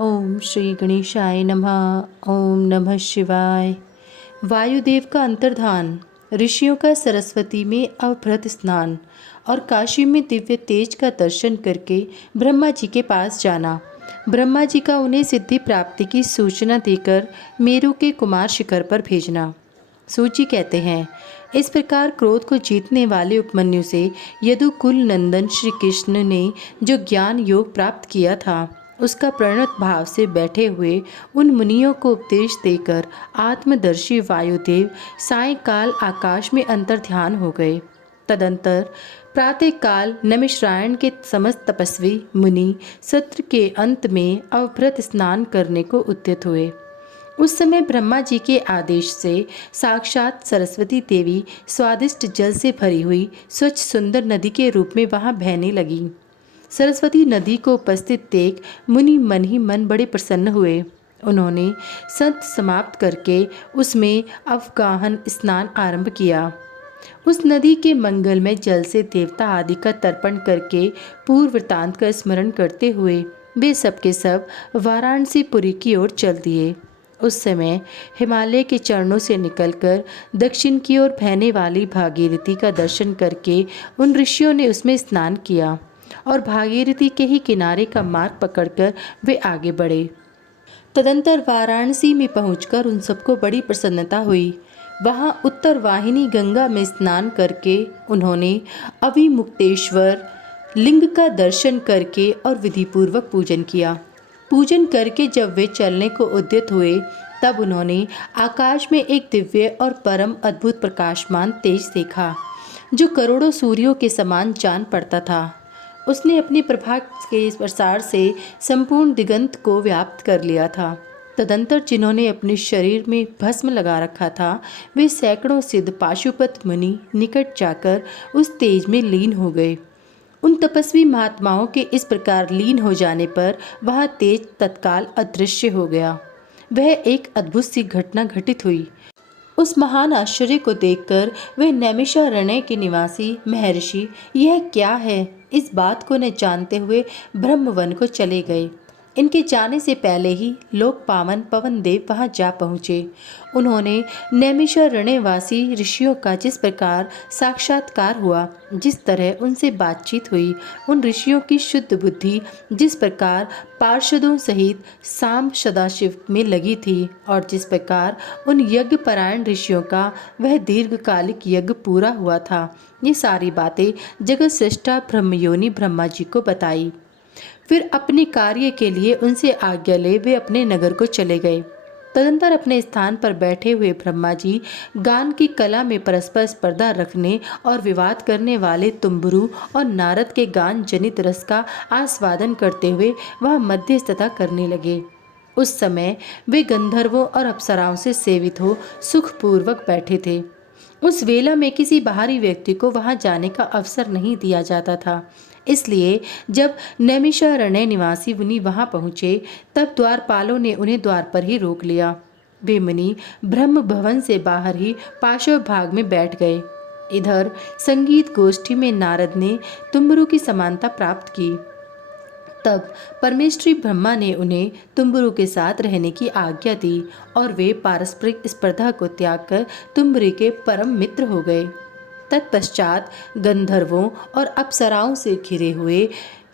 ओम श्री गणेशाय नमः। ओम नमः शिवाय। वायुदेव का अंतर्धान, ऋषियों का सरस्वती में अवभृत स्नान और काशी में दिव्य तेज का दर्शन करके ब्रह्मा जी के पास जाना। ब्रह्मा जी का उन्हें सिद्धि प्राप्ति की सूचना देकर मेरु के कुमार शिखर पर भेजना। सूची कहते हैं, इस प्रकार क्रोध को जीतने वाले उपमन्यु से यदुकुल नंदन श्री कृष्ण ने जो ज्ञान योग प्राप्त किया था, उसका प्रणत भाव से बैठे हुए उन मुनियों को उपदेश देकर आत्मदर्शी वायुदेव सायंकाल आकाश में अंतर्ध्यान हो गए। तदंतर प्रातःकाल नैमिषारण्य के समस्त तपस्वी मुनि सत्र के अंत में अवभृत स्नान करने को उद्यत हुए। उस समय ब्रह्मा जी के आदेश से साक्षात सरस्वती देवी स्वादिष्ट जल से भरी हुई स्वच्छ सुंदर नदी के रूप में वहां बहने लगी। सरस्वती नदी को उपस्थित देख मुनि मन ही मन बड़े प्रसन्न हुए। उन्होंने संत समाप्त करके उसमें अवगाहन स्नान आरंभ किया। उस नदी के मंगलमय जल से देवता आदि का तर्पण करके पूर्व वृतांत का स्मरण करते हुए वे सब के सब वाराणसीपुरी की ओर चल दिए। उस समय हिमालय के चरणों से निकलकर दक्षिण की ओर बहने वाली भागीरथी का दर्शन करके उन ऋषियों ने उसमें स्नान किया और भागीरथी के ही किनारे का मार्ग पकड़कर वे आगे बढ़े। तदंतर वाराणसी में पहुंचकर उन सबको बड़ी प्रसन्नता हुई। वहां उत्तर वाहिनी गंगा में स्नान करके उन्होंने अविमुक्तेश्वर लिंग का दर्शन करके और विधिपूर्वक पूजन किया। पूजन करके जब वे चलने को उद्यत हुए, तब उन्होंने आकाश में एक दिव्य और परम अद्भुत प्रकाशमान तेज देखा, जो करोड़ों सूर्यों के समान जान पड़ता था। उसने अपनी प्रभा के प्रसार से संपूर्ण दिगंत को व्याप्त कर लिया था। तदंतर जिन्होंने अपने शरीर में भस्म लगा रखा था, वे सैकड़ों सिद्ध पाशुपत मुनि निकट जाकर उस तेज में लीन हो गए। उन तपस्वी महात्माओं के इस प्रकार लीन हो जाने पर वह तेज तत्काल अदृश्य हो गया। वह एक अद्भुत सी घटना घटित हुई। उस महान आश्चर्य को देखकर वे नैमिषारण्य के निवासी महर्षि यह क्या है, इस बात को न जानते हुए ब्रह्मवन को चले गए। इनके जाने से पहले ही लोक पावन पवन देव वहां जा पहुँचे। उन्होंने नैमिषारण्यवासी ऋषियों का जिस प्रकार साक्षात्कार हुआ, जिस तरह उनसे बातचीत हुई, उन ऋषियों की शुद्ध बुद्धि जिस प्रकार पार्षदों सहित साम सदाशिव में लगी थी, और जिस प्रकार उन यज्ञ परायण ऋषियों का वह दीर्घकालिक यज्ञ पूरा हुआ था, ये सारी बातें जगत सृष्टा ब्रह्मयोनि ब्रह्मा जी को बताई। फिर अपने कार्य के लिए उनसे आज्ञा ले वे अपने नगर को चले गए। तदंतर अपने स्थान पर बैठे हुए ब्रह्मा जी गान की कला में परस्पर स्पर्धा रखने और विवाद करने वाले तुम्बुरु और नारद के गान जनित रस का आस्वादन करते हुए वह मध्यस्थता करने लगे। उस समय वे गंधर्वों और अप्सराओं से सेवित हो सुखपूर्वक बैठे थे। उस वेला में किसी बाहरी व्यक्ति को वहां जाने का अवसर नहीं दिया जाता था। इसलिए जब नैमिषारण्य निवासी मुनि वहां पहुंचे, तब द्वारपालों ने उन्हें द्वार पर ही रोक लिया। वे मुनि ब्रह्म भवन से बाहर ही पार्श्व भाग में बैठ गए। इधर संगीत गोष्ठी में नारद ने तुम्बुरु की समानता प्राप्त की। तब परमेश्वरी ब्रह्मा ने उन्हें तुम्बुरु के साथ रहने की आज्ञा दी और वे पारस्परिक स्पर्धा को त्याग कर तुम्बुरु के परम मित्र हो गए। तत्पश्चात गंधर्वों और अप्सराओं से घिरे हुए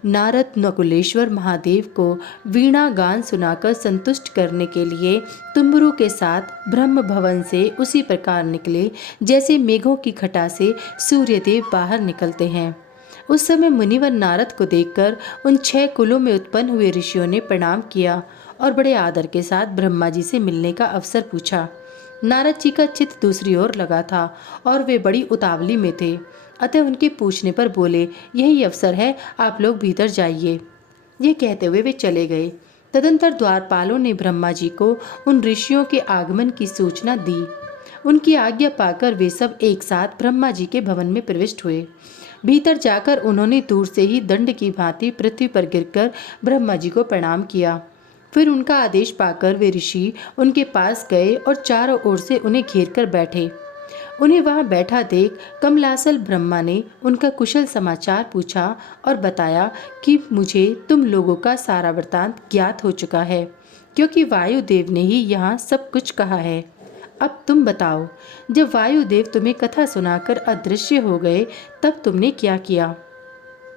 नारद नकुलेश्वर महादेव को वीणा गान सुनाकर संतुष्ट करने के लिए तुम्बुरु के साथ ब्रह्म भवन से उसी प्रकार निकले जैसे मेघों की घटा से सूर्यदेव बाहर निकलते हैं। उस समय मुनिवर नारद को देखकर उन 6 कुलों में उत्पन्न हुए ऋषियों ने प्रणाम किया और बड़े आदर के साथ ब्रह्मा जी से मिलने का अवसर पूछा। नारद जी का चित्त दूसरी ओर लगा था और वे बड़ी उतावली में थे, अतः उनके पूछने पर बोले, यही अवसर है, आप लोग भीतर जाइए। ये कहते हुए वे चले गए। तदंतर द्वारपालों ने ब्रह्मा जी को उन ऋषियों के आगमन की सूचना दी। उनकी आज्ञा पाकर वे सब एक साथ ब्रह्मा जी के भवन में प्रविष्ट हुए। भीतर जाकर उन्होंने दूर से ही दंड की भांति पृथ्वी पर गिरकर ब्रह्मा जी को प्रणाम किया। फिर उनका आदेश पाकर वे ऋषि उनके पास गए और चारों ओर से उन्हें घेर कर बैठे। उन्हें वहां बैठा देख कमलासल ब्रह्मा ने उनका कुशल समाचार पूछा और बताया कि मुझे तुम लोगों का सारा वृतांत ज्ञात हो चुका है, क्योंकि वायुदेव ने ही यहाँ सब कुछ कहा है। अब तुम बताओ, जब वायुदेव तुम्हें कथा सुनाकर अदृश्य हो गए तब तुमने क्या किया?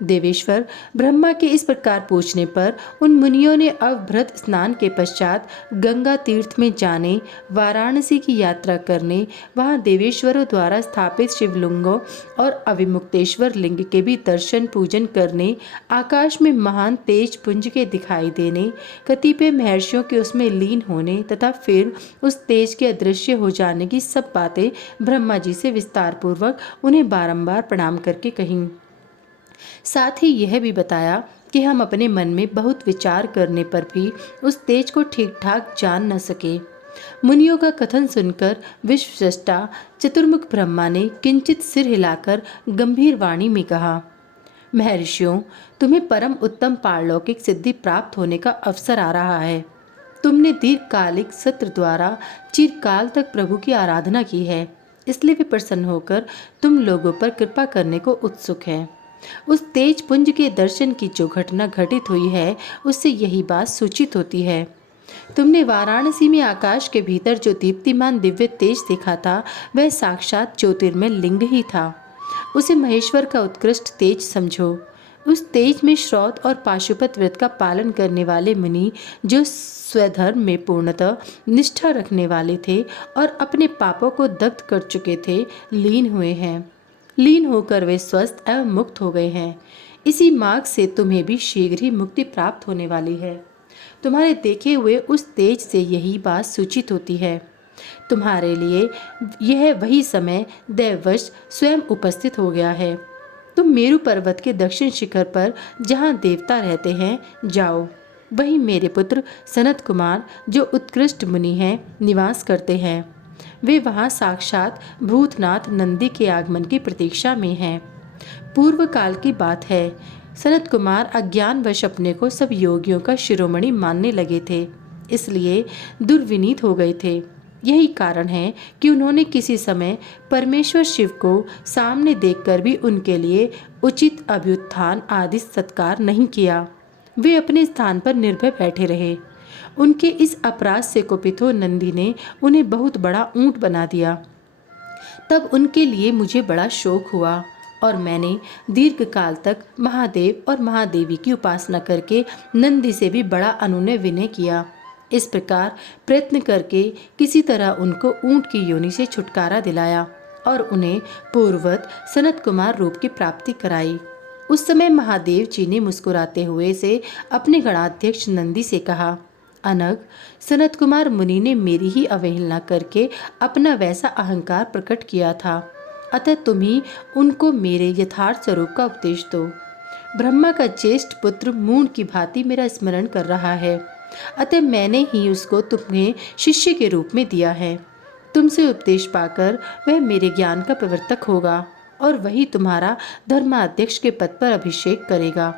देवेश्वर, ब्रह्मा के इस प्रकार पूछने पर उन मुनियों ने अवभृत स्नान के पश्चात गंगा तीर्थ में जाने, वाराणसी की यात्रा करने, वहां देवेश्वरों द्वारा स्थापित शिवलिंगों और अविमुक्तेश्वर लिंग के भी दर्शन पूजन करने, आकाश में महान तेज पुंज के दिखाई देने, कतिपय महर्षियों के उसमें लीन होने तथा फिर उस तेज के अदृश्य हो जाने की सब बातें ब्रह्मा जी से विस्तार पूर्वक उन्हें बारंबार प्रणाम करके कहीं। साथ ही यह भी बताया कि हम अपने मन में बहुत विचार करने पर भी उस तेज को ठीक ठाक जान न सके। मुनियों का कथन सुनकर विश्वस्रष्टा चतुर्मुख ब्रह्मा ने किंचित सिर हिलाकर गंभीर वाणी में कहा, महर्षियों, तुम्हें परम उत्तम पारलौकिक सिद्धि प्राप्त होने का अवसर आ रहा है। तुमने दीर्घकालिक सत्र द्वारा चिरकाल तक प्रभु की आराधना की है, इसलिए वे प्रसन्न होकर तुम लोगों पर कृपा करने को उत्सुक है। उस तेज पुंज के दर्शन की जो घटना घटित हुई है उससे यही बात सूचित होती है। तुमने वाराणसी में आकाश के भीतर जो दीप्तिमान दिव्य तेज देखा था वह साक्षात ज्योतिर्मय लिंग ही था। उसे महेश्वर का उत्कृष्ट तेज समझो। उस तेज में श्रौत और पाशुपत व्रत का पालन करने वाले मुनि जो स्वधर्म में पूर्णतः निष्ठा रखने वाले थे और अपने पापों को दग्ध कर चुके थे, लीन हुए हैं। लीन होकर वे स्वस्थ एवं मुक्त हो गए हैं। इसी मार्ग से तुम्हें भी शीघ्र ही मुक्ति प्राप्त होने वाली है। तुम्हारे देखे हुए उस तेज से यही बात सूचित होती है। तुम्हारे लिए यह वही समय दैववश स्वयं उपस्थित हो गया है। तुम मेरु पर्वत के दक्षिण शिखर पर जहाँ देवता रहते हैं जाओ। वहीं मेरे पुत्र सनत कुमार जो उत्कृष्ट मुनि हैं निवास करते हैं। वे वहां साक्षात भूतनाथ नंदी के आगमन की प्रतीक्षा में हैं। पूर्व काल की बात है, सनत कुमार अज्ञानवश अपने को सब योगियों का शिरोमणि मानने लगे थे, इसलिए दुर्विनीत हो गए थे। यही कारण है कि उन्होंने किसी समय परमेश्वर शिव को सामने देखकर भी उनके लिए उचित अभ्युत्थान आदि सत्कार नहीं किया। वे अपने स्थान पर निर्भय बैठे रहे। उनके इस अपराध से कुपित हो नंदी ने उन्हें बहुत बड़ा ऊंट बना दिया। तब उनके लिए मुझे बड़ा शोक हुआ और मैंने दीर्घ काल तक महादेव और महादेवी की उपासना करके नंदी से भी बड़ा अनुनय विनय किया। इस प्रकार प्रयत्न करके किसी तरह उनको ऊंट की योनि से छुटकारा दिलाया और उन्हें पूर्ववत सनत कुमार रूप की प्राप्ति कराई। उस समय महादेव जी ने मुस्कुराते हुए से अपने गणाध्यक्ष नंदी से कहा, अनग, सनत कुमार मुनि ने मेरी ही अवहेलना करके अपना वैसा अहंकार प्रकट किया था, अतः तुम ही उनको मेरे यथार्थ स्वरूप का उपदेश दो। ब्रह्मा का ज्येष्ठ पुत्र मूढ़ की भांति मेरा स्मरण कर रहा है, अतः मैंने ही उसको तुम्हें शिष्य के रूप में दिया है। तुमसे उपदेश पाकर वह मेरे ज्ञान का प्रवर्तक होगा और वही तुम्हारा धर्माध्यक्ष के पद पर अभिषेक करेगा।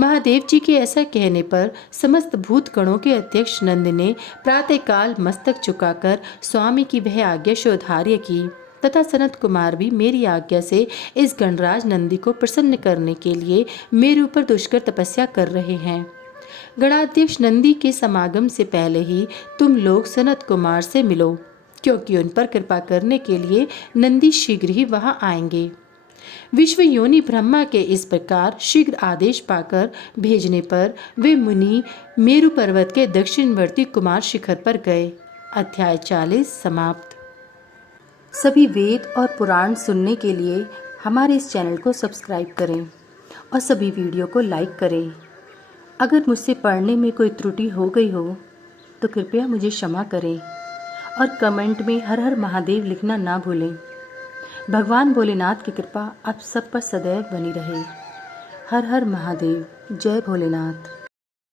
महादेव जी के ऐसा कहने पर समस्त भूतगणों के अध्यक्ष नंद ने प्रातःकाल मस्तक झुकाकर स्वामी की वह आज्ञा शोधार्य की तथा सनत कुमार भी मेरी आज्ञा से इस गणराज नंदी को प्रसन्न करने के लिए मेरे ऊपर दुष्कर तपस्या कर रहे हैं। गणाध्यक्ष नंदी के समागम से पहले ही तुम लोग सनत कुमार से मिलो, क्योंकि उन पर कृपा करने के लिए नंदी शीघ्र ही वहां आएंगे। विश्व योनि ब्रह्मा के इस प्रकार शीघ्र आदेश पाकर भेजने पर वे मुनि मेरु पर्वत के दक्षिणवर्ती कुमार शिखर पर गए। अध्याय 40 समाप्त। सभी वेद और पुराण सुनने के लिए हमारे इस चैनल को सब्सक्राइब करें और सभी वीडियो को लाइक करें। अगर मुझसे पढ़ने में कोई त्रुटि हो गई हो तो कृपया मुझे क्षमा करें और कमेंट में हर हर महादेव लिखना ना भूलें। भगवान भोलेनाथ की कृपा आप सब पर सदैव बनी रहे। हर हर महादेव। जय भोलेनाथ।